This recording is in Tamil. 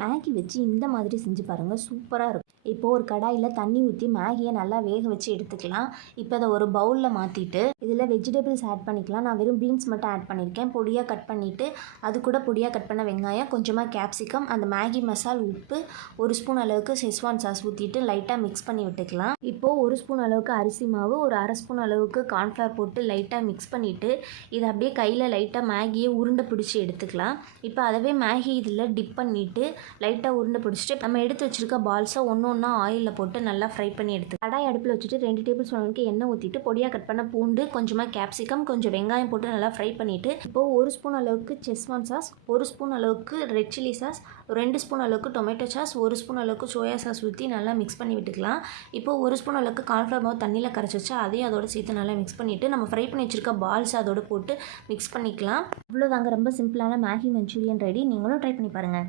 மேகி வச்சு இந்த மாதிரி செஞ்சு பாருங்கள், சூப்பராக இருக்கும். இப்போது ஒரு கடாயில் தண்ணி ஊற்றி மேகியை நல்லா வேக வச்சு எடுத்துக்கலாம். இப்போ அதை ஒரு பவுலில் மாற்றிட்டு இதில் வெஜிடபிள்ஸ் ஆட் பண்ணிக்கலாம். நான் வெறும் பீன்ஸ் மட்டும் ஆட் பண்ணியிருக்கேன். பொடியாக கட் பண்ணிவிட்டு அது கூட பொடியாக கட் பண்ண வெங்காயம், கொஞ்சமாக கேப்சிகம், அந்த மேகி மசால், உப்பு, 1 ஸ்பூன் அளவுக்கு செஸ்வான் சாஸ் ஊற்றிட்டு லைட்டாக மிக்ஸ் பண்ணி விட்டுக்கலாம். இப்போது 1 ஸ்பூன் அளவுக்கு அரிசி மாவு, ஒரு 1/2 ஸ்பூன் அளவுக்கு கார்ன்ஃப்ளவர் போட்டு லைட்டாக மிக்ஸ் பண்ணிவிட்டு இதை அப்படியே கையில் லைட்டாக மேகியை உருண்டை பிடிச்சி எடுத்துக்கலாம். இப்போ அதவே மேகி இதில் டிப் பண்ணிவிட்டு லைட்டாக உருண்டை பிடிச்சிட்டு நம்ம எடுத்து வச்சுருக்க பால்ஸை ஒன்றா ஆயிலில் போட்டு நல்லா ஃப்ரை பண்ணி எடுத்து கடாய் அடுப்பில் வச்சுட்டு 2 டேபிள் ஸ்பூன் அளவுக்கு எண்ணெய் ஊற்றிட்டு பொடியாக கட் பண்ண பூண்டு, கொஞ்சமாக கேப்சிகம், கொஞ்சம் வெங்காயம் போட்டு நல்லா ஃப்ரை பண்ணிவிட்டு இப்போது 1 ஸ்பூன் அளவுக்கு செஸ்வான் சாஸ், 1 ஸ்பூன் அளவுக்கு ரெட் சில்லி சாஸ், 2 ஸ்பூன் அளவுக்கு டொமேட்டோ சாஸ், 1 ஸ்பூன் அளவுக்கு சோயா சாஸ் ஊற்றி நல்லா மிக்ஸ் பண்ணி விட்டுக்கலாம். இப்போது 1 ஸ்பூன் அளவுக்கு கார்ன்ஃப்ளவர் மாவு தண்ணியில் கரைச்சி வச்சு அதையும் அதோட சேர்த்து நல்லா மிக்ஸ் பண்ணிவிட்டு நம்ம ஃப்ரை பண்ணி வச்சுருக்க பால்ஸ் அதோட போட்டு மிக்ஸ் பண்ணிக்கலாம். அவ்வளோதாங்க, ரொம்ப சிம்பிளான மேகி மஞ்சூரியன் ரெடி. நீங்களும் ட்ரை பண்ணி பாருங்கள்.